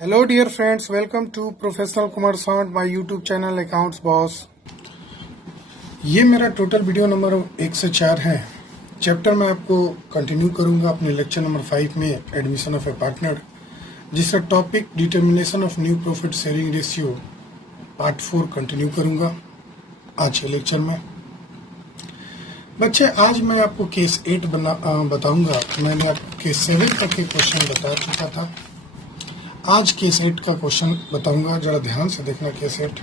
Hello dear friends, welcome to Professional Kumar Sound, my YouTube channel Accounts Boss। ये मेरा total video number 1 से 4 है। Chapter में आपको कंटिन्यू करूंगा अपने लेक्चर नंबर 5 में एडमिशन ऑफ ए पार्टनर, जिसका topic determination of new profit sharing ratio part 4 continue करूंगा आज के लेक्चर में। बच्चे आज मैं आपको केस 8 बताऊंगा। मैंने आपको केस 7 तक के क्वेश्चन बता चुका था। आज केस 8 का क्वेश्चन बताऊंगा, जरा ध्यान से देखना। Case 8,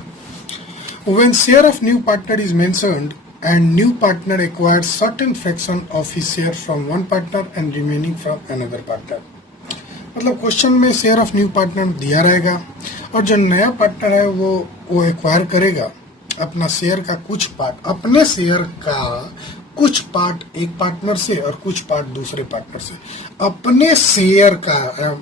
when share of new partner is mentioned and new partner acquires certain fraction of his share from one partner and remaining from another partner। मतलब क्वेश्चन में शेयर ऑफ न्यू पार्टनर दिया रहेगा और जो नया पार्टनर है वो acquire करेगा अपना शेयर का कुछ पार्ट, अपने शेयर का कुछ पार्ट एक पार्टनर से और कुछ पार्ट दूसरे पार्टनर से। अपने शेयर का,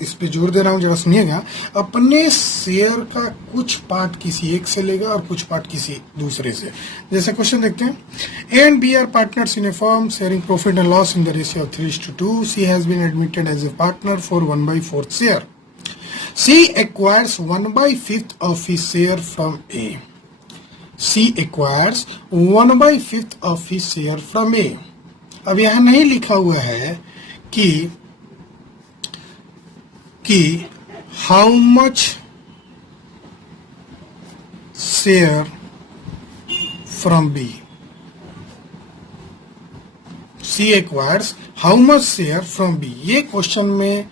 इस पे जोर दे रहा हूं, जरा सुनिएगा। अपने शेयर का कुछ पार्ट किसी एक से लेगा और कुछ पार्ट किसी दूसरे से। जैसे क्वेश्चन देखते हैं, A and B are partners in a firm sharing profit and loss in the ratio of 3:2। C has been admitted as a partner for 1/4 share. C acquires 1/5 of his share from A. C acquires 1/5 of his share from A. अब यहां नहीं लिखा हुआ है कि how much share from B। C acquires how much share from B। ये question में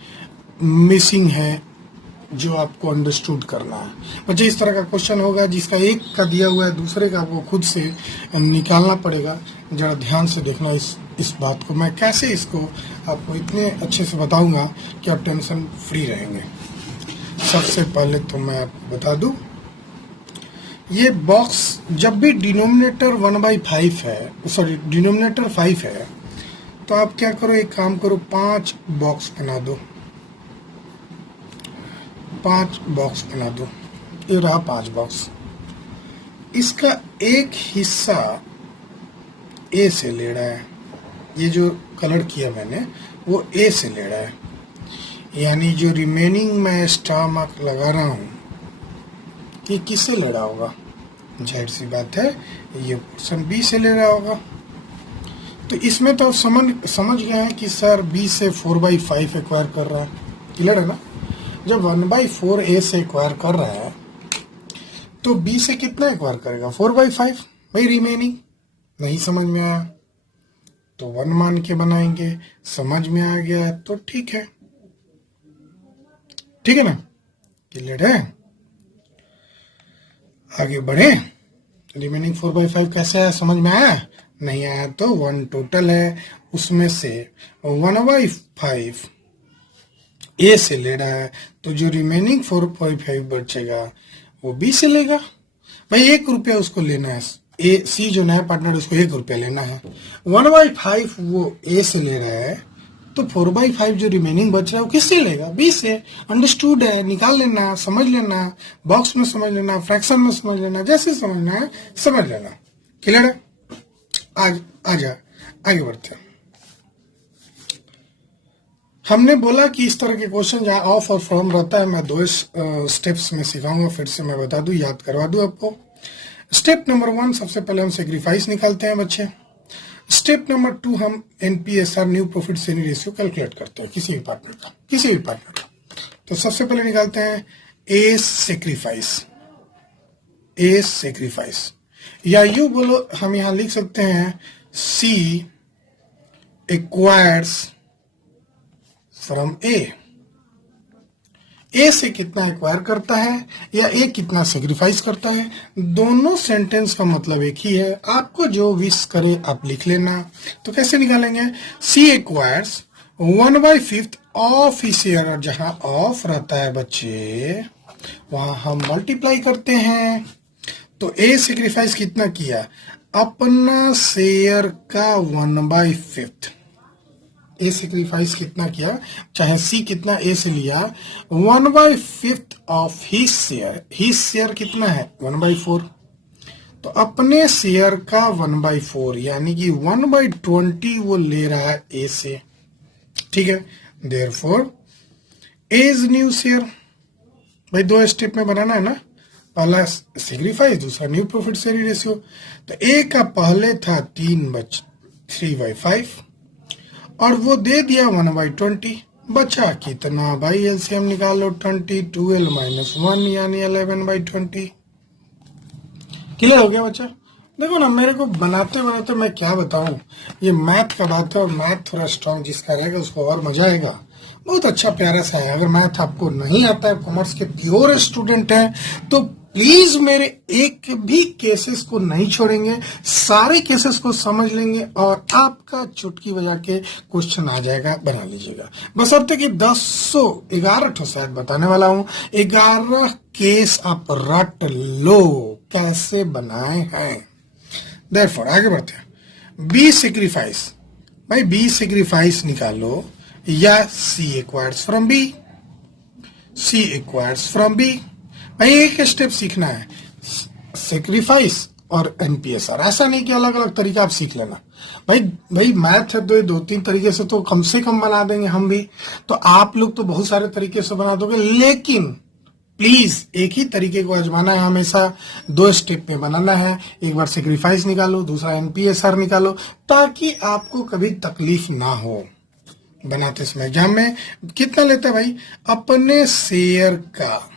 missing है जो आपको अंडरस्टूड करना है। बच्चे इस तरह का क्वेश्चन होगा जिसका एक का दिया हुआ है, दूसरे का आपको खुद से निकालना पड़ेगा। जरा ध्यान से देखना इस बात को। मैं कैसे इसको आपको इतने अच्छे से बताऊंगा कि आप टेंशन फ्री रहेंगे। सबसे पहले तो मैं आपको बता दूं, ये बॉक्स जब भी डिनोमिनेटर 1/5 है, सॉरी डिनोमिनेटर 5 है, तो आप क्या करो, एक काम करो, 5 बॉक्स बना दो। 5 बॉक्स बना दो। ये रहा 5 बॉक्स। इसका एक हिस्सा ए से ले रहा है। ये जो कलर किया मैंने वो ए से ले रहा है, यानी जो रिमेनिंग मैं स्टार मार्क लगा रहा हूं कि किससे ले रहा होगा। जाहिर सी बात है ये पोर्शन बी से ले रहा होगा। तो इसमें तो समझ गए हैं कि सर बी से 4/5 एक्वायर कर रहा है। क्लियर है ना। जब 1/4 ए से एक्वायर कर रहा है तो बी से कितना एक्वायर करेगा, 4/5। भाई रिमेनिंग नहीं समझ में आया तो 1 मान के बनाएंगे। समझ में आ गया तो ठीक है, ठीक है ना। क्लियर है। आगे बढ़े। रिमेनिंग 4/5 कैसे है, समझ में आया? नहीं आया तो 1 टोटल है, उसमें से 1/5 ए से ले रहा है, तो जो रिमेनिंग 4/5 बचेगा वो बी से लेगा। भाई 1 रुपया उसको लेना है। ए सी जो नया पार्टनर उसको 1 रुपया लेना है। 1/5 वो ए से ले रहा है, तो 4/5 जो रिमेनिंग बच रहा है वो किससे लेगा, बी से। अंडरस्टूड है, निकाल लेना, समझ लेना, बॉक्स में समझ लेना, फ्रैक्शन में समझ लेना, जैसे समझना है समझ लेना। क्लियर है। आजा आगे बढ़ते हैं। हमने बोला कि इस तरह के क्वेश्चन जहां ऑफ और फ्रॉम रहता है, मैं 2 स्टेप्स में सिखाऊंगा। फिर से मैं बता दूं, याद करवा दूं आपको। स्टेप नंबर 1, सबसे पहले हम सेक्रीफाइस निकालते हैं बच्चे। स्टेप नंबर 2, हम एनपीएसआर new profit sharing ratio calculate करते हैं किसी भी पार्टनर का। तो सबसे पहले निकालते हैं ए सेक्रीफाइस, या यू बोलो, हम यहां लिख सकते हैं सी एक्वायर्स फ्रॉम ए से कितना एक्वायर करता है या ए कितना सेक्रीफाइस करता है। दोनों सेंटेंस का मतलब एक ही है। आपको जो विश करे आप लिख लेना। तो कैसे निकालेंगे, सी एक्वायर्स 1/5 ऑफ ही शेयर, और जहां ऑफ रहता है बच्चे वहां हम मल्टीप्लाई करते हैं। तो ए सेक्रीफाइस कितना किया, अपना शेयर का 1/5। ए सेक्रीफाइस कितना किया, चाहे सी कितना ए से लिया, 1/5 ऑफ हिज शेयर कितना है 1/4। तो अपने शेयर का 1/4 यानी कि 1/20 वो ले रहा है ए से। ठीक है, therefore A is new share. भाई 2 स्टेप में बनाना है ना, पहला सेग्रीफाइस, दूसरा न्यू प्रॉफिट शेयरिंग रेशियो। तो ए का पहले था 3/5 और वो दे दिया 1/20, बचा कितना भाई, एलसीएम निकालो 20, 12 - 1 यानी 11/20। क्लियर हो गया बच्चा? देखो ना, मेरे को बनाते बनाते मैं क्या बताऊं, ये मैथ का बात है और मैथ थोड़ा स्ट्रांग जिसका रहेगा उसको और मजा आएगा। बहुत अच्छा प्यारा सा है। अगर मैथ आपको नहीं आता है, कॉमर्स के प्योर स्टूडेंट हैं, तो प्लीज मेरे एक भी केसेस को नहीं छोड़ेंगे, सारे केसेस को समझ लेंगे और आपका चुटकी बजा के क्वेश्चन आ जाएगा, बना लीजिएगा। बस अब तक 11 शायद बताने वाला हूं। 11 केस आप रट लो कैसे बनाए हैं। देयरफॉर आगे बढ़ते हैं। बी सेक्रीफाइस, भाई बी सेक्रीफाइस निकालो या C acquires from B, C acquires from B. भाई एक स्टेप सीखना है, सेक्रीफाइस और एनपीएसआर, ऐसा नहीं कि अलग अलग तरीका आप सीख लेना। भाई मैथ है तो ये 2-3 तरीके से तो कम से कम बना देंगे हम भी, तो आप लोग तो बहुत सारे तरीके से बना दोगे, लेकिन प्लीज एक ही तरीके को आजमाना है, हमेशा 2 स्टेप में बनाना है। एक बार सेक्रीफाइस निकालो, दूसरा एनपीएसआर निकालो, ताकि आपको कभी तकलीफ ना हो बनाते समय। एग्जाम में कितना लेते हैं भाई, अपने शेयर का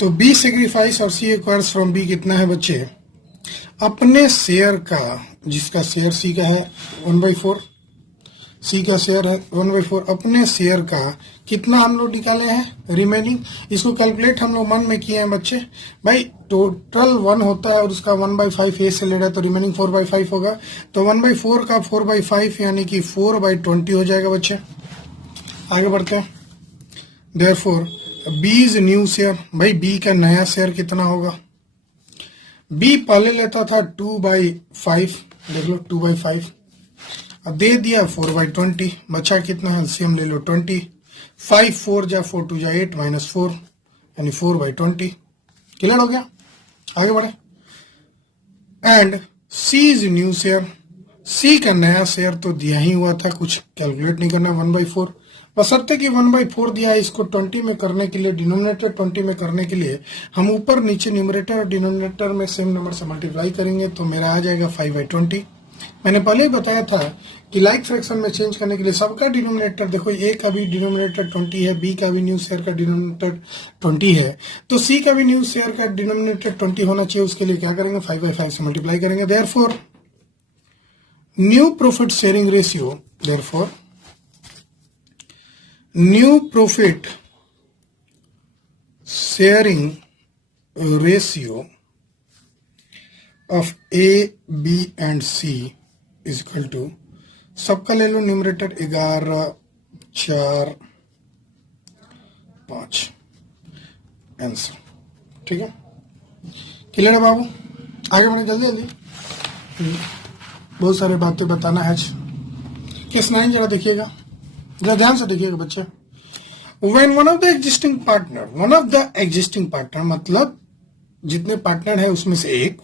तो बी सेक्रीफाइस और सी एक्वायर्स फ्रॉम बी कितना है बच्चे, अपने शेयर का, जिसका शेयर सी का है 1/4, सी का शेयर है 1/4, अपने शेयर का कितना हम लोग निकाले हैं रिमेनिंग, इसको कैलकुलेट हम लोग मन में किए हैं बच्चे। भाई टोटल 1 होता है और उसका 1/5 ए से ले रहा है, तो रिमेनिंग 4/5 होगा, तो 1/4 का 4/5 यानी कि 4/20 हो जाएगा बच्चे। आगे बढ़ते हैं। Therefore B is new share, भाई बी का नया शेयर कितना होगा, बी पहले लेता था 2/5, देख लो 2/5, अब दे दिया 4/20, बचा कितना, एलसीएम ले लो 20, 5 4 जा 4 2 जा 8 -4 यानी 4/20। क्लियर हो गया? आगे बढ़े। And C is new share, C का नया शेयर तो दिया ही हुआ था, कुछ कैलकुलेट नहीं करना, 1/4, बशर्ते कि 1/4 दिया है, इसको 20 में करने के लिए, डिनोमिनेटर 20 में करने के लिए हम ऊपर नीचे न्यूमरेटर और डिनोमिनेटर में सेम नंबर से मल्टीप्लाई करेंगे, तो मेरा आ जाएगा 5/20। मैंने पहले ही बताया था कि लाइक फ्रैक्शन में चेंज करने के लिए सबका डिनोमिनेटर, देखो ए का भी डिनोमिनेटर 20 है, बी का भी न्यू शेयर का डिनोमिनेटर 20 है, तो सी का भी न्यू शेयर का डिनोमिनेटर 20 होना चाहिए। उसके लिए क्या करेंगे, 5/5 से मल्टीप्लाई करेंगे। Therefore new profit sharing ratio, therefore new profit sharing ratio of A, B and C is equal to, सबका ले लो न्यूमरेटर 11 4 5 आंसर। ठीक है, क्लियर है बाबू? आगे बढ़े जल्दी जल्दी, बहुत सारे बातें बताना है। केस 9 जरा देखिएगा, जरा ध्यान से देखिएगा बच्चे। When one of the existing partner मतलब जितने पार्टनर है उसमें से एक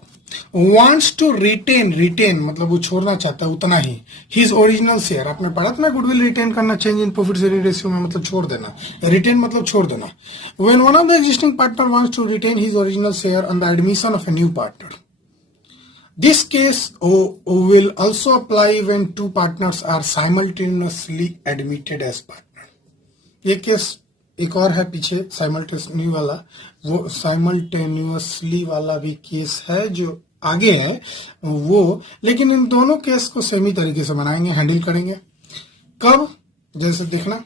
wants to retain मतलब वो छोड़ना चाहता है उतना ही his original share, आपने पढ़ा था ना गुडविल रिटेन करना, change in profit sharing ratio में मतलब छोड़ देना, रिटेन मतलब छोड़ देना। When one of the existing partner wants to retain his original share on the admission of a new partner, this case will also apply when two partners are simultaneously admitted as partner। ये case एक और है पीछे simultaneously वाला, वो simultaneously वाला भी case है जो आगे है वो, लेकिन इन दोनों केस को सेम ही तरीके से बनाएंगे, हैंडल करेंगे। कब, जैसे देखना,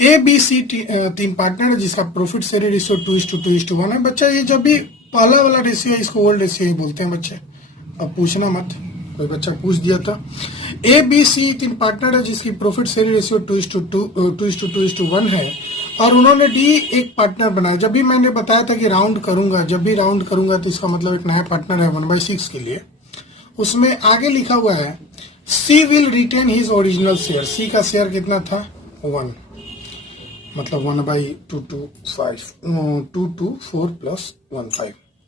ए बी सी 3 पार्टनर है जिसका प्रॉफिट शेयरिंग रेशियो 2:2:1 है। बच्चा ये जब भी पहला वाला रेशियो है इसको ओल्ड रेशियो ही बोलते हैं बच्चे, अब पूछना मत, कोई बच्चा पूछ दिया था। ए बी सी 3 पार्टनर है जिसकी प्रॉफिट शेयरिंग रेशियो 2:2:1 है और उन्होंने डी एक पार्टनर बनाया। जब भी मैंने बताया था कि राउंड करूंगा, जब भी राउंड करूंगा तो इसका मतलब एक नया पार्टनर है 1/6 के लिए, उसमें आगे लिखा हुआ है C will retain his original share. C का शेयर कितना था 1, मतलब 1/225 +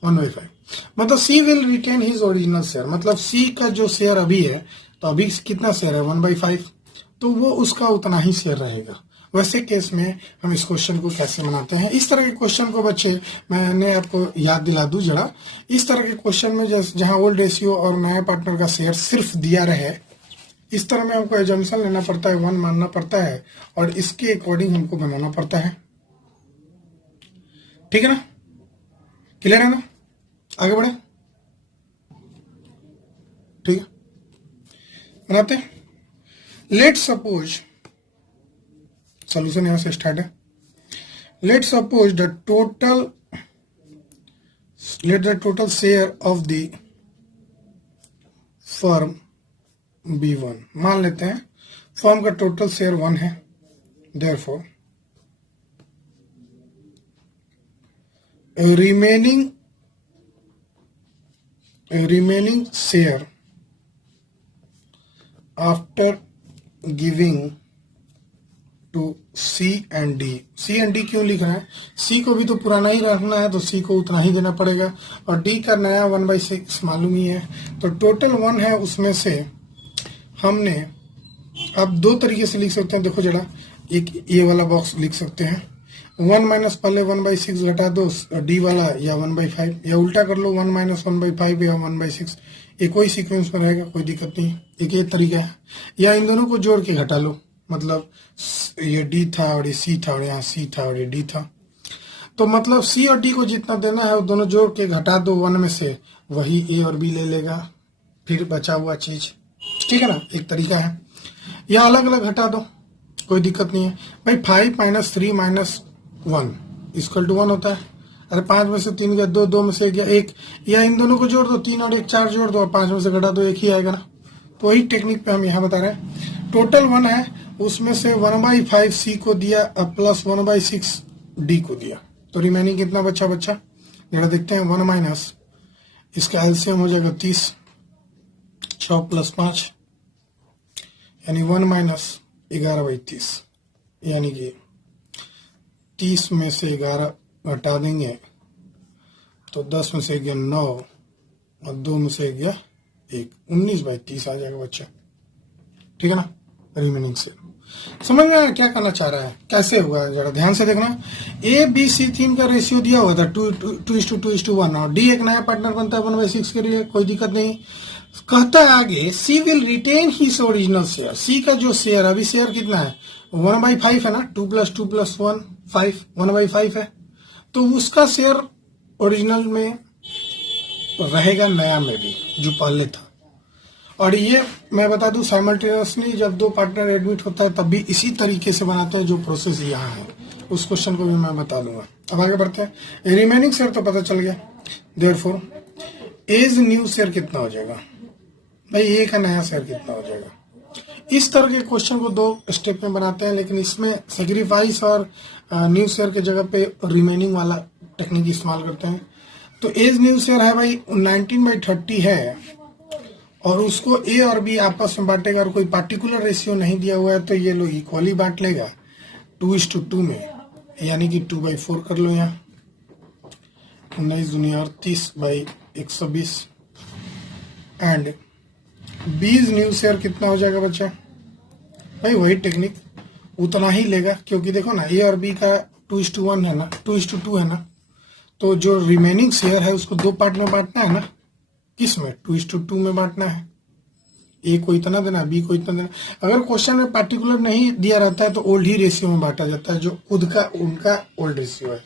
1/5 मतलब C will retain his original share, मतलब सी का जो शेयर अभी है, तो अभी कितना शेयर है 1/5, तो वो उसका उतना ही शेयर रहेगा। वैसे केस में हम इस क्वेश्चन को कैसे बनाते हैं, इस तरह के क्वेश्चन को बच्चे मैंने आपको याद दिला दूं जरा। इस तरह के क्वेश्चन में जहां ओल्ड रेशियो और नया पार्टनर का शेयर सिर्फ दिया रहे, इस तरह में हमको एजम्पशन लेना पड़ता है, 1 मानना पड़ता है और इसके अकॉर्डिंग हमको बनाना पड़ता है। ठीक है ना, क्लियर है ना, आगे बढ़े। ठीक है, बनाते हैं। लेट सपोज, सॉल्यूशन यहां से स्टार्ट है। Let suppose the total share of the firm B1, मान लेते हैं फर्म का टोटल शेयर 1 है। Therefore remaining share after giving to C and D। C and D क्यों लिख रहे हैं, C को भी तो पुराना ही रखना है तो C को उतना ही देना पड़ेगा और D का नया 1/6 मालूम ही है। तो टोटल 1 है, उसमें से हमने अब दो तरीके से लिख सकते हैं। देखो जरा, एक ये वाला बॉक्स लिख सकते हैं 1 माइनस पहले 1/6 घटा दो D वाला, या 1/5, या उल्टा कर लो 1 माइनस 1/5 या 1/6, ये कोई सीक्वेंस में रहेगा, कोई दिक्कत नहीं। एक ये तरीका है, या इन दोनों को जोड़ के घटा लो, मतलब ये D था और ये C था और यहाँ C था और ये D था, तो मतलब C और D को जितना देना है वो दोनों जोड़ के घटा दो 1 में से, वही A और B ले लेगा, फिर बचा हुआ चीज। ठीक है ना, एक तरीका है। या अलग अलग घटा दो, कोई दिक्कत नहीं है भाई। 5 माइनस 3 माइनस 1 इक्वल टू 1 होता है। अरे 5 में से 3 गया 2, 2 में से गया 1, या इन दोनों को जोड़ दो, 3 और 1 4 जोड़ दो और 5 में से घटा दो, 1 ही आएगा ना। तो वही टेक्निक पे हम यहाँ बता रहे हैं। टोटल 1 है, उसमें से 1/5 C को दिया प्लस 1/6 D को दिया, तो रिमेनिंग कितना बच्चा जरा देखते हैं। 1 माइनस इसका एलसीएम हो जाएगा 30, 6 प्लस 5 यानी 1 माइनस 11/30, यानी कि 30 में से 11 घटा देंगे तो 10 में से गया 9 और 2 में से गया 1, 19/30 आ जाएगा बच्चा। ठीक है ना, रिमेनिंग से समझ में आया क्या करना चाह रहा है, कैसे हुआ, जरा ध्यान से देखना। ABC 3 का रेशियो दिया हुआ था 2:2:1 और D एक नया पार्टनर बनता है 1/6 के लिए, कोई दिक्कत नहीं। कहता है आगे C will retain his original share. C का जो शेयर, अभी शेयर कितना है 1/5 है ना, 2 + 2 + 1 5, 1/5 है, तो उसका शेयर ओरिजिनल में रहेगा, नया में भी जो पहले था। और ये मैं बता दूं साइमल्टेनियसली जब दो पार्टनर एडमिट होता है तब भी इसी तरीके से बनाते हैं जो प्रोसेस यहाँ है, उस क्वेश्चन को भी मैं बता दूंगा। अब आगे बढ़ते हैं। रिमेनिंग शेयर तो पता चल गया, देयरफॉर एज न्यू शेयर कितना हो जाएगा भाई, ए का नया शेयर कितना हो जाएगा। इस तरह के क्वेश्चन को 2 स्टेप में बनाते हैं, लेकिन इसमें सेक्रीफाइस और न्यू शेयर के जगह पे रिमेनिंग वाला टेक्निक इस्तेमाल करते हैं। तो एज न्यू शेयर है भाई 19/30 है और उसको ए और बी आपस में बांटेगा और कोई पार्टिकुलर रेशियो नहीं दिया हुआ है, तो ये लोग इक्वली बांट लेगा 2:2 में, यानी कि 2/4 कर लो यहाँ, 19 दूनी 38/120 एंड 20 न्यू शेयर कितना हो जाएगा बच्चा भाई, वही टेक्निक उतना ही लेगा, क्योंकि देखो ना ए और बी का 2:1 है ना, 2:2 है ना, तो जो रिमेनिंग शेयर है उसको 2 पार्ट में बांटना है ना, किस में 2:2 में बांटना है। ए को इतना देना, बी को इतना देना। अगर क्वेश्चन में पार्टिकुलर नहीं दिया रहता है तो ओल्ड ही रेशियो में बांटा जाता है, जो खुद का उनका ओल्ड रेशियो है।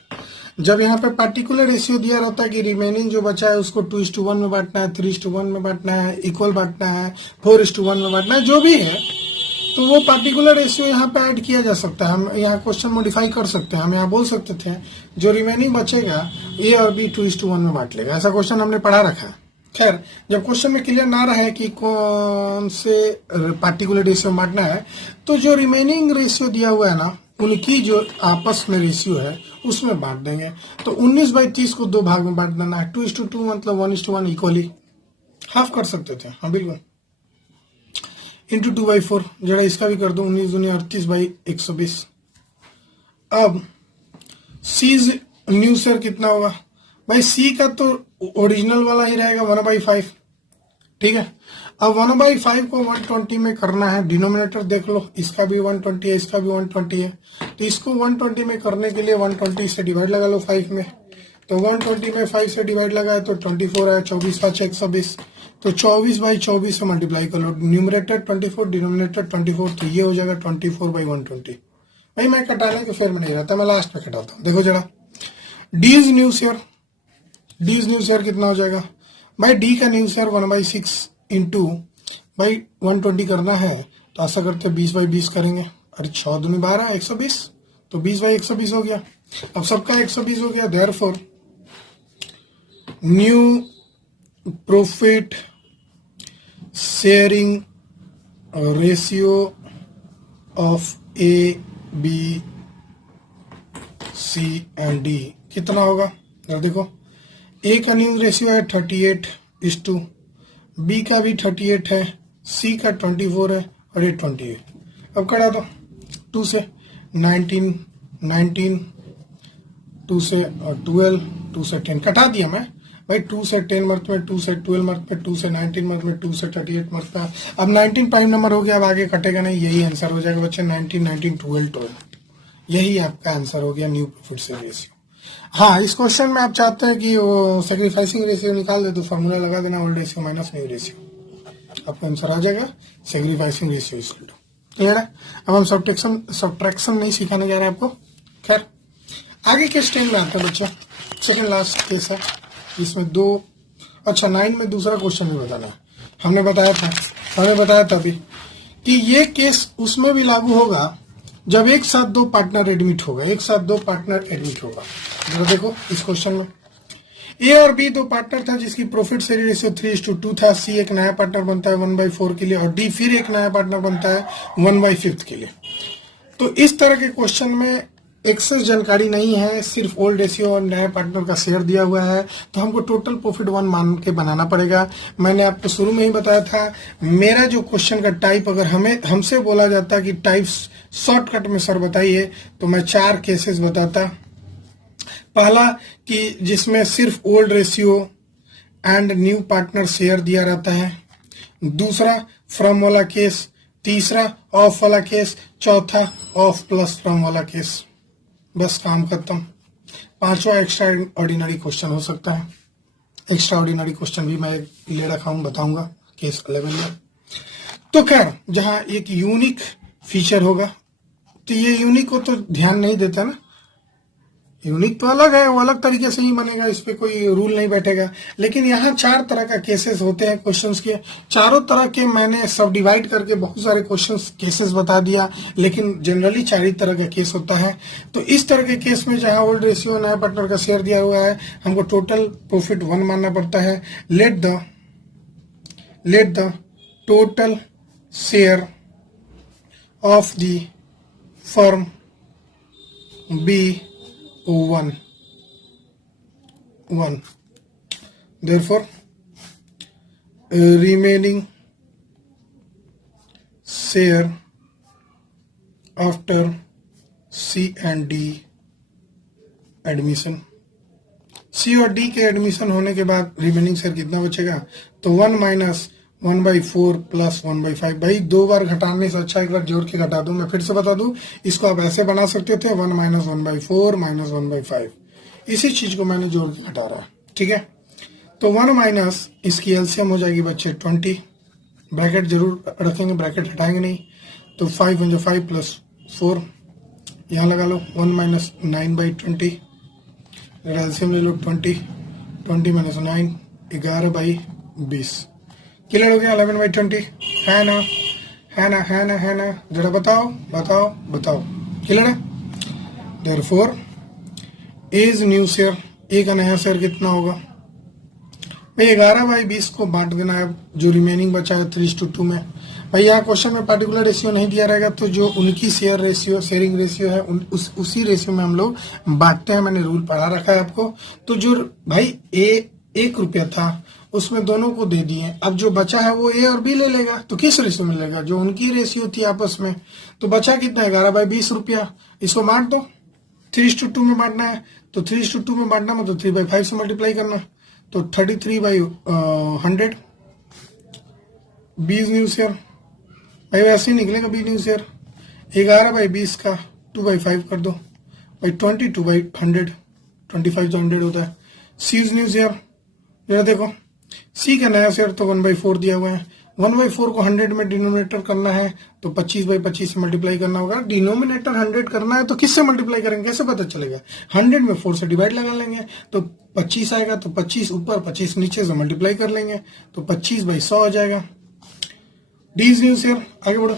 जब यहाँ पे पार्टिकुलर रेशियो दिया रहता है कि रिमेनिंग जो बचा है उसको 2:1 में बांटना है, 3:1 में बांटना है, इक्वल बांटना है, 4:1 में बांटना है, जो भी है, तो वो पार्टिकुलर रेशियो यहाँ पे ऐड किया जा सकता है। हम यहाँ क्वेश्चन मॉडिफाई कर सकते हैं, हम यहाँ बोल सकते थे जो रिमेनिंग बचेगा ए और बी 2:1 में बांट लेगा, ऐसा क्वेश्चन हमने पढ़ा रखा है। खैर, जब क्वेश्चन में क्लियर ना रहे कि कौन से पार्टिकुलर रेशियो में बांटना है, तो जो रिमेनिंग रेशियो दिया हुआ है ना, उनकी जो आपस में रेशियो है उसमें बांट देंगे। तो 19/30 को 2 भाग में बांट देना है, 2:2 मतलब 1:1 इक्वली हाफ कर सकते थे, हाँ बिल्कुल, इंटू 2/4, जरा इसका भी कर दो, 19 दूनी 38/120। अब सीज न्यू शेयर कितना होगा भाई, सी का तो ओरिजिनल वाला ही रहेगा 1/5, ठीक है। अब 1/5 को 120 में करना है, डिनोमिनेटर देख लो, इसका भी 120 है, इसका भी 120 है, तो इसको 120 में करने के लिए 120 से डिवाइड लगा लो 5 में, तो 120 में 5 से डिवाइड लगाए तो 24 आया, 24 5 120, तो 24/24 से मल्टीप्लाई कर लो, न्यूमरेटर 24 डिनोमिनेटर 24, तो ये हो जाएगा 24/120। भाई मैं कटाने के फेर में नहीं रहता, मैं लास्ट में कटाता हूँ। देखो जरा, D is new share, D is new share कितना हो जाएगा भाई, डी का न्यू शेयर 1/6 इंटू भाई 120 करना है, तो ऐसा करते 20/20 करेंगे, अरे 6 दूनी 12 120, तो 20/120 हो गया। अब सबका 120 हो गया, therefore new profit sharing ratio of A B C and D कितना होगा, जरा देखो, ए का न्यू रेशियो है 38:2, बी का भी 38 है, सी का 24 है और ये 20 है। अब कटा दो, 2 से 19, 19, 2 से 12, 2 से 10 कटा दिया मैं भाई, 2 से 10 मर्द में, 2 से 12 मर्द में, 2 से 19 मर्द में, 2 से 38 मर्द में। अब 19 प्राइम नंबर हो गया, अब आगे कटेगा नहीं, यही आंसर हो जाएगा बच्चे, 19, 19, 12, 12, यही आपका आंसर हो गया न्यू प्रॉफिट शेयर रेशियो। हाँ, इस क्वेश्चन में आप चाहते हैं कि वो सैक्रिफाइसिंग रेशियो निकाल दे, तो फॉर्मूला लगा देना, old ratio minus new ratio, आपका आंसर आ जाएगा sacrificing ratio equal to. Clear है? अब हम सब्ट्रैक्शन नहीं सिखाने जा रहे हैं आपको। खैर, आगे के स्टेज में आते हैं बच्चों, सेकंड लास्ट केस है, इसमें 9 में दूसरा क्वेश्चन भी बताना है। हमने बताया था अभी कि ये केस उसमें भी लागू होगा जब एक साथ दो पार्टनर एडमिट होगा, जरा देखो इस क्वेश्चन में, ए और बी दो पार्टनर था जिसकी प्रॉफिट शेयरिंग रेशियो 3:2 था, सी एक नया पार्टनर बनता है 1/4 के लिए और डी फिर एक नया पार्टनर बनता है 1/5 के लिए। तो इस तरह के क्वेश्चन में एक्सेस जानकारी नहीं है, सिर्फ ओल्ड रेशियो और नए पार्टनर का शेयर दिया हुआ है, तो हमको टोटल प्रॉफिट 1 मान के बनाना पड़ेगा। मैंने आपको शुरू में ही बताया था, मेरा जो क्वेश्चन का टाइप अगर हमसे बोला जाता कि टाइप शॉर्टकट में सर बताइए, तो मैं 4 केसेस बताता। पहला कि जिसमें सिर्फ old ratio and new partner share दिया रहता है, दूसरा फ्रॉम वाला केस, तीसरा ऑफ वाला केस, चौथा ऑफ प्लस फ्रॉम वाला केस, बस काम खत्म। 5वां एक्स्ट्रा ऑर्डिनरी क्वेश्चन हो सकता है, एक्स्ट्रा ऑर्डिनरी क्वेश्चन भी मैं ले रखा हूं, बताऊंगा केस 11 में। तो खैर, जहां एक यूनिक फीचर होगा, तो ये यूनिक को तो ध्यान नहीं देता ना, यूनिक तो अलग है, वो अलग तरीके से ही बनेगा, इस पे कोई रूल नहीं बैठेगा। लेकिन यहाँ 4 तरह का केसेस होते हैं क्वेश्चंस के, चारों तरह के मैंने सब डिवाइड करके बहुत सारे क्वेश्चंस केसेस बता दिया, लेकिन जनरली 4 ही तरह का केस होता है। तो इस तरह के केस में जहां ओल्ड रेशियो नया पार्टनर का शेयर दिया हुआ है, हमको टोटल प्रॉफिट 1 मानना पड़ता है। Let the total share of the firm be 1. Therefore, remaining share after C and D admission, C और D के एडमिशन होने के बाद रिमेनिंग शेयर कितना बचेगा, तो 1 माइनस 1/4 प्लस 1/5। भाई 2 बार घटाने से अच्छा एक बार जोड़ के घटा दूं। मैं फिर से बता दूं, इसको आप ऐसे बना सकते थे, 1 माइनस 1/4 माइनस 1/5, इसी चीज को मैंने जोड़ के घटा रहा है, ठीक है। तो 1 माइनस इसकी एलसीएम हो जाएगी बच्चे 20, ब्रैकेट जरूर रखेंगे, ब्रैकेट हटाएंगे नहीं, तो 5 प्लस 4 यहाँ लगा लो, 1 माइनस 9/20, एलसीएम ले लो 20 माइनस 9 11/20, क्लियर हो गया। 11/20 है ना, जरा बताओ, क्लियर है। देयरफॉर इज न्यू शेयर, ए का नया शेयर कितना होगा भाई, 11/20 को बांट देना है, जो रिमेनिंग बचा है 3:2 में। भाई यहाँ क्वेश्चन में पार्टिकुलर रेशियो नहीं दिया रहेगा, तो जो उनकी शेयरिंग रेशियो है उसी रेशियो में हम लोग बांटते हैं, मैंने रूल पढ़ा रखा है आपको। तो जो भाई ए 1 रुपया था, उसमें दोनों को दे दिए, अब जो बचा है वो ए और बी ले लेगा, तो किस रेशियो में लेगा, जो उनकी रेशियो थी आपस में। तो बचा कितना, 11/20 रुपया, इसको बांट दो, 3:2 में बांटना है, तो 3:2 में बांटना मतलब 3/5 से मल्टीप्लाई करना, तो 33/100 20 न्यू शेयर भाई वैसे ही निकलेगा 20 न्यू शेयर। 11/20 का 2/5 कर दो भाई 22/100, 25 जो 100 होता है। सी न्यू शेयर जरा देखो, सी का नया शेयर तो 1/4 दिया हुआ है। 1/4 को 100 में डिनोमिनेटर करना है तो 25/25 से मल्टीप्लाई करना होगा। डिनोमिनेटर 100 करना है तो किससे मल्टीप्लाई करेंगे, कैसे पता चलेगा? 100 में 4 से डिवाइड लगा लेंगे तो 25 आएगा, तो 25 ऊपर 25 नीचे से मल्टीप्लाई कर लेंगे तो 25/100 हो जाएगा। डीज न्यू शेयर आगे बढ़ो।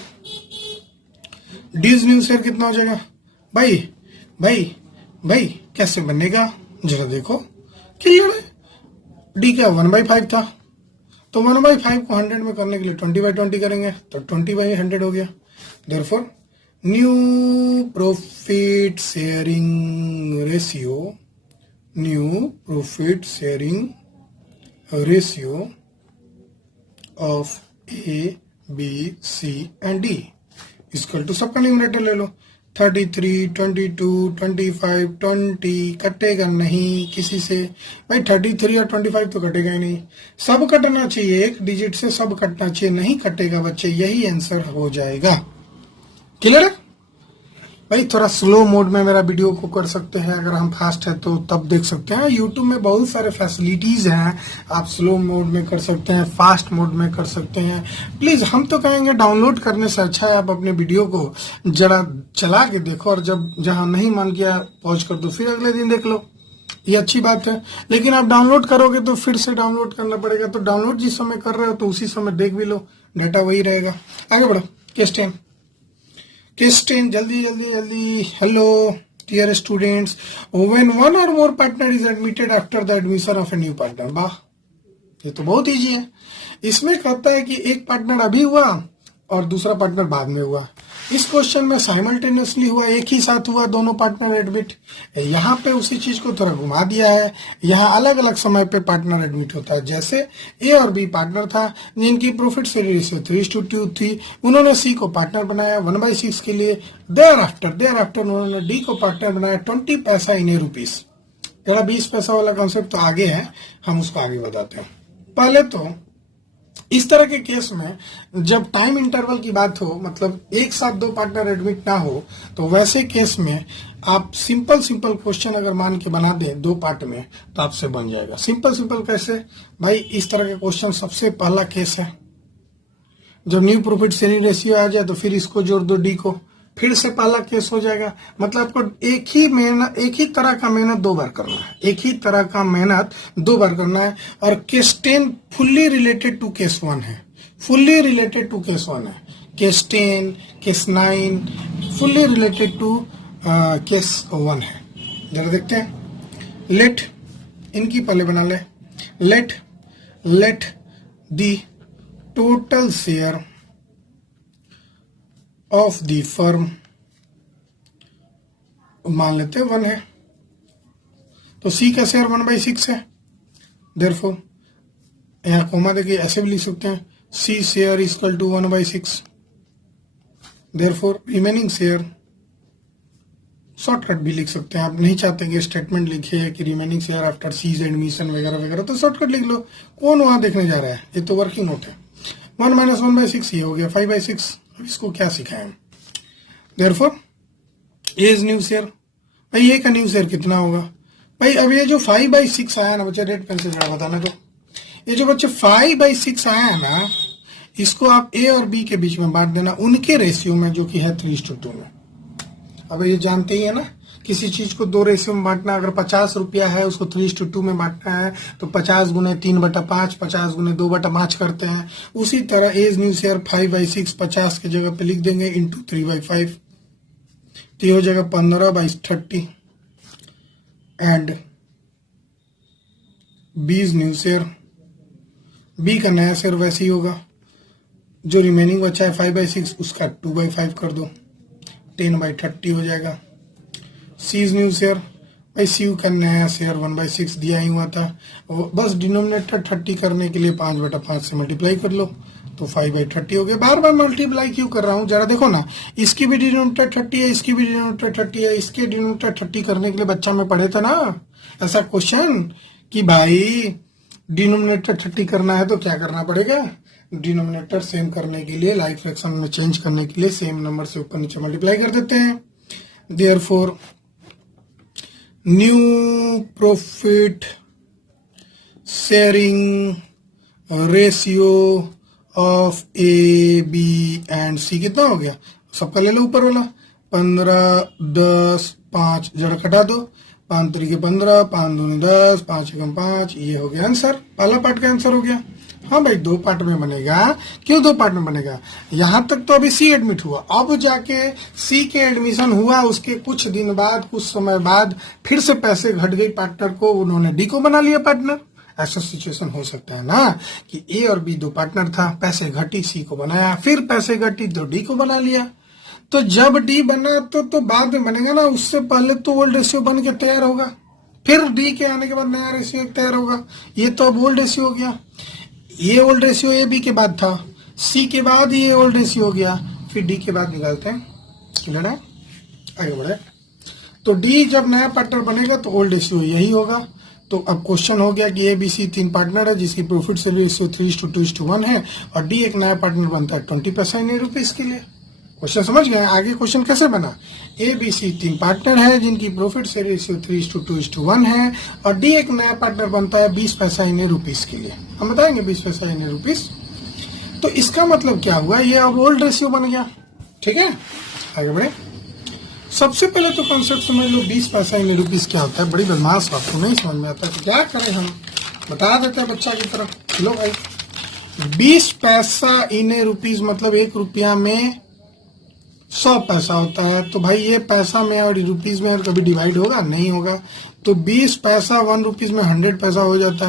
डीज न्यू शेयर कितना हो जाएगा भाई? भाई भाई कैसे बनेगा जरा देखो, क्लियर है? डी का 1/5 था तो 1/5 को 100 में करने के लिए 20/20 करेंगे तो 20/100 हो गया। Therefore new profit sharing ratio, new profit sharing ratio of A B C and D equal to, सबका न्यूमरेटर ले लो, 33, 22, 25, 20 कटेगा नहीं किसी से भाई। 33 और 25 तो कटेगा ही नहीं, सब कटना चाहिए, एक डिजिट से सब कटना चाहिए, नहीं कटेगा बच्चे, यही आंसर हो जाएगा। क्लियर है भाई? थोड़ा स्लो मोड में मेरा वीडियो को कर सकते हैं, अगर हम फास्ट है तो तब देख सकते हैं। यूट्यूब में बहुत सारे फैसिलिटीज हैं, आप स्लो मोड में कर सकते हैं, फास्ट मोड में कर सकते हैं। प्लीज हम तो कहेंगे डाउनलोड करने से अच्छा है आप अपने वीडियो को जरा चला के देखो, और जब जहां नहीं मन किया पॉज कर दो, फिर अगले दिन देख लो, ये अच्छी बात है। लेकिन आप डाउनलोड करोगे तो फिर से डाउनलोड करना पड़ेगा, तो डाउनलोड जिस समय कर रहे हो तो उसी समय देख भी लो, डाटा वही रहेगा। आगे बढ़ो। केस 10 जल्दी जल्दी जल्दी। Hello dear students, when one or more partner is admitted after the admission of a new partner. वाह, ये तो बहुत इजी है। इसमें कहता है कि एक पार्टनर अभी हुआ और दूसरा पार्टनर बाद में हुआ। इस क्वेश्चन में साइमल्टेनियसली हुआ, एक ही साथ हुआ दोनों पार्टनर एडमिट। यहाँ पे उसी चीज को थोड़ा घुमा दिया है, यहाँ अलग अलग समय पे पार्टनर एडमिट होता है। जैसे ए और बी पार्टनर था जिनकी प्रॉफिट शेयरिंग रेशियो 3:2 थी, उन्होंने सी को पार्टनर बनाया 1/6 के लिए। देयर आफ्टर उन्होंने डी को पार्टनर बनाया 20 पैसा इन रुपीस। जरा 20 पैसा वाला कॉन्सेप्ट तो आगे है, हम उसको आगे बताते हैं। पहले तो इस तरह के केस में जब टाइम इंटरवल की बात हो, मतलब एक साथ दो पार्टनर एडमिट ना हो, तो वैसे केस में आप सिंपल क्वेश्चन अगर मान के बना दें दो पार्ट में तो आपसे बन जाएगा। सिंपल कैसे भाई? इस तरह के क्वेश्चन सबसे पहला केस है, जब न्यू प्रॉफिट शेयरिंग रेशियो आ जाए तो फिर इसको जोड़ दो डी को, फिर से पहला केस हो जाएगा। मतलब आपको एक ही तरह का मेहनत दो बार करना है, एक ही तरह का मेहनत दो बार करना है। और case 10 fully related to case 1 है, फुल्ली रिलेटेड टू केस 1 है। Case 10, case 9 fully related to case 1 है। जरा देखते हैं। लेट, इनकी पहले बना ले। Let the total share of the firm मान लेते हैं 1 है, तो सी का शेयर 1/6 है। देयरफॉर यहाँ कोमा देखिए, ऐसे भी लिख सकते हैं, C share equal to 1/6। Therefore remaining share, shortcut भी लिख सकते हैं, आप नहीं चाहते कि स्टेटमेंट लिखिए कि remaining share after C's admission वगैरह वगैरह, तो शॉर्टकट लिख लो। कौन वहां देखने जा रहा है, ये तो वर्किंग नोट है। 1 - 1/6 ये हो गया 5/6। इसको क्या सिखाएं? Therefore A is new share. भाई ए का न्यू शेयर कितना होगा भाई? अब ये जो 5/6 आया ना बच्चे, रेड पेन से जरा बताना, तो ये जो बच्चे 5/6 आया है ना, इसको आप ए और बी के बीच में बांट देना उनके रेशियो में, जो कि है 3:2 में। अब ये जानते ही है ना, किसी चीज को दो रेशियो में बांटना, अगर 50 रुपया है उसको 3:2 में बांटना है तो 50 × 3/5, 50 × 2/5 करते हैं। उसी तरह एज न्यू शेयर 5/6 50 की जगह पे लिख देंगे इंटू 3/5, तो ये हो जाएगा 15/30। And B new share, B का नया शेयर वैसे ही होगा, जो रिमेनिंग बचा है 5/6 उसका 2/5 कर दो, 10/30 हो जाएगा। सी न्यू शेयर, भाई सी का नया शेयर 1/6 दिया ही हुआ था, बस डिनोमिनेटर 30 करने के लिए 5/5 से मल्टीप्लाई कर लो तो 5/30 हो गया। बार बार मल्टीप्लाई क्यों कर रहा हूँ जरा देखो ना, इसकी भी डिनोमिनेटर 30 है, इसकी भी डिनोमिनेटर 30 है, इसके डिनोमिनेटर 30 करने के लिए बच्चा में पढ़े थे ना ऐसा क्वेश्चन कि भाई डिनोमिनेटर 30 करना है तो क्या करना पड़ेगा, डिनोमिनेटर सेम करने के लिए, लाइक फ्रैक्शन में चेंज करने के लिए सेम नंबर से ऊपर नीचे मल्टीप्लाई कर देते हैं। Therefore new profit sharing ratio of A B and C कितना हो गया, सबका ले लो ऊपर वाला, 15, 10, 5 जरा कटा दो, 5 तरीके 15, 5 दूनी 10, 5 एकम 5, ये हो गया आंसर। पहला पार्ट का आंसर हो गया। हाँ भाई, 2 पार्ट में बनेगा। क्यों 2 पार्ट में बनेगा? यहां तक तो अभी सी एडमिट हुआ, अब जाके सी के एडमिशन हुआ, उसके कुछ दिन बाद, कुछ समय बाद फिर से पैसे घट गई पार्टनर को, उन्होंने डी को बना लिया पार्टनर। ऐसा सिचुएशन हो सकता है ना कि ए और बी 2 पार्टनर था, पैसे घटी, सी को बनाया, फिर पैसे घटी तो डी को बना लिया। तो जब डी बना तो बाद में बनेगा ना, उससे पहले तो ओल्ड रेशियो बन के तैयार होगा, फिर डी के आने के बाद नया रेशियो तैयार होगा। ये तो अब ओल्ड रेशियो हो गया। ये ओल्ड रेशियो ए बी के बाद था, सी के बाद ये ओल्ड रेशियो हो गया, फिर डी के बाद निकालते हैं। क्लियर है? आगे बढ़े। तो डी जब नया पार्टनर बनेगा तो ओल्ड रेशियो यही होगा। तो अब क्वेश्चन हो गया कि ए बी सी 3 पार्टनर है जिसकी प्रॉफिट से रेशियो 3:2:1 है, और डी एक नया पार्टनर बनता है 20 पैसा इन रुपीज के लिए। क्वेश्चन समझ गए? आगे क्वेश्चन कैसे बना? ए बी सी 3 पार्टनर है जिनकी प्रॉफिट से रेशियो 3:2:1 है, और डी एक नया पार्टनर बनता है 20 पैसा इन रुपीज के लिए। हम बताएंगे 20 पैसा इन रुपीज। तो इसका मतलब क्या हुआ? ये अब ओल्ड रेशियो बन गया। ठीक है, आगे बढ़े। सबसे पहले तो कॉन्सेप्ट समझ लो, 20 पैसा इन रुपीज क्या होता है। बड़ी बदमाश बात को नहीं समझ में आता तो क्या करें, हम बता देते हैं बच्चा की तरफ। लो भाई, 20 पैसा इन रुपीज मतलब 1 रुपया में 100 पैसा होता है। तो भाई ये पैसा में और रुपीज में और कभी डिवाइड होगा? नहीं होगा। तो 20 पैसा 1 रुपीज में 100 पैसा हो जाता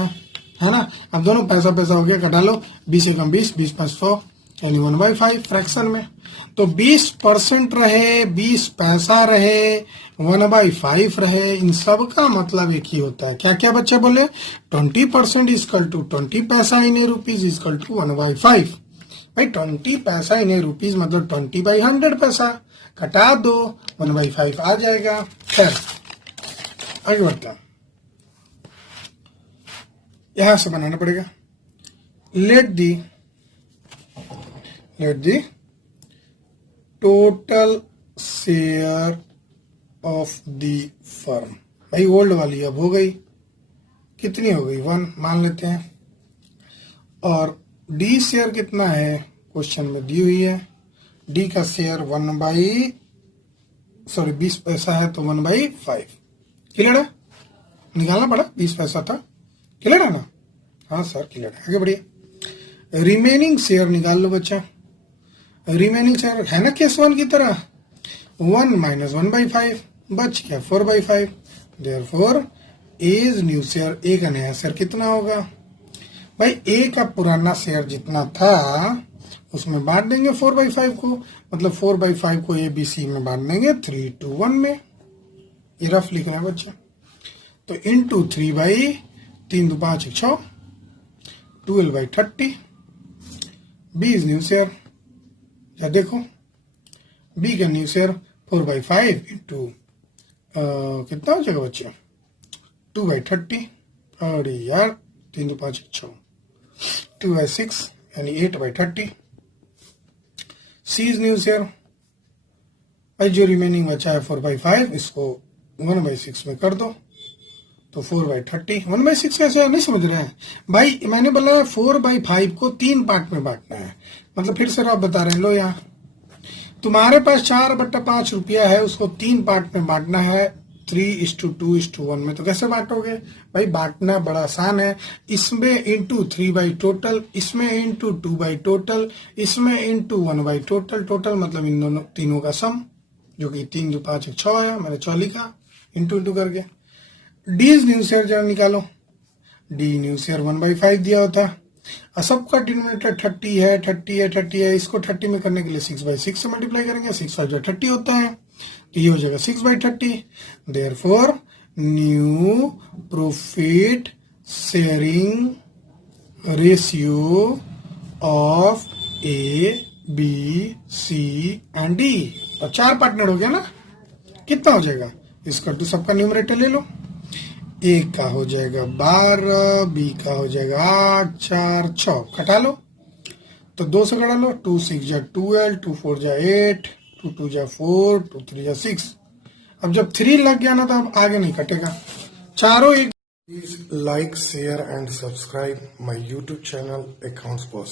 है ना। अब दोनों पैसा पैसा हो गया, कटा लो, 20 एकम 20, 20 5 100 यानी 1/5 फ्रैक्शन में। तो 20% रहे, 20 पैसा रहे, 1/5 रहे, इन सब का मतलब एक ही होता है। क्या क्या बच्चे बोले? 20% इक्वल टू 20 पैसा इन रुपीज इक्वल टू 1/5। भाई 20 पैसा इन रुपीज मतलब 20/100 पैसा, कटा दो, 1/5 आ जाएगा। खैर आगे बढ़ता, यहां से बनाना पड़ेगा। Let the total share of the firm. भाई ओल्ड वाली अब हो गई, कितनी हो गई? 1 मान लेते हैं। और डी शेयर कितना है? क्वेश्चन में दी हुई है। डी का शेयर 20 पैसा है तो 1/5। क्लियर है? निकालना पड़ा, 20 पैसा था। क्लियर है ना? हाँ सर क्लियर है। आगे बढ़िए। रिमेनिंग शेयर निकाल लो बच्चा। रिमेनिंग शेयर है ना केस 1 की तरह, 1 - 1/5 बच गया 4/5। देयरफॉर एज न्यू शेयर, ए का नया शेयर कितना होगा? भाई ए का पुराना शेयर जितना था उसमें बांट देंगे 4/5 को, मतलब 4/5 को ए बी सी में बांट देंगे 3:1 में। ये रफ लिखना है बच्चा। तो into 3/3 2 5 6 12/30। B is new share, या देखो बी का न्यू शेयर 4/5 इंटू कितना हो जाएगा बच्चे? 2/30। और यार 3 2 5 6 2/6 यानी 8/30। सी इज न्यू शेयर। भाई जो रिमेनिंग बचा है 4/5 इसको 1/6 में कर दो तो 4/30। 1/6 कैसे नहीं समझ रहे हैं भाई? मैंने बोला 4/5 को 3 पार्ट में बांटना है, मतलब फिर से आप बता रहे हैं। लो यहाँ तुम्हारे पास 4/5 रुपया है, उसको 3 पार्ट में बांटना है 3:2:1 में। तो कैसे बांटोगे भाई? बांटना बड़ा आसान है। इसमें इंटू 3 टोटल, इसमें इंटू 2 टोटल, इसमें इंटू 1 टोटल। टोटल मतलब इन दोनों तीनों का सम, जो कि 3 2 5 6 आया, मैंने 6 लिखा इंटू करके। डी न्यू शेयर जरा निकालो। डी न्यू शेयर 1/5 दिया होता, और सबका डिनोमिनेटर 30 है, 30 है, 30 है। इसको 30 में करने के लिए 6/6 से मल्टीप्लाई करेंगे। 6 5 30 होता है, तो ये हो जाएगा 6/30। Therefore new profit sharing ratio of A B C and D. और 4 पार्टनर हो गया ना, कितना हो जाएगा? इसका तो सबका न्यूमरेटर ले लो। ए का हो जाएगा 12, बी का हो जाएगा 8 4 6, कटा लो। तो 2 से गड़ा लो, 2 6 जा 12, 2 4 जा 8, 2 2 जा 4, 2 3 जा 6। अब जब 3 लग गया ना तो अब आगे नहीं कटेगा, चारों एक। Please like share and subscribe my YouTube channel accounts boss.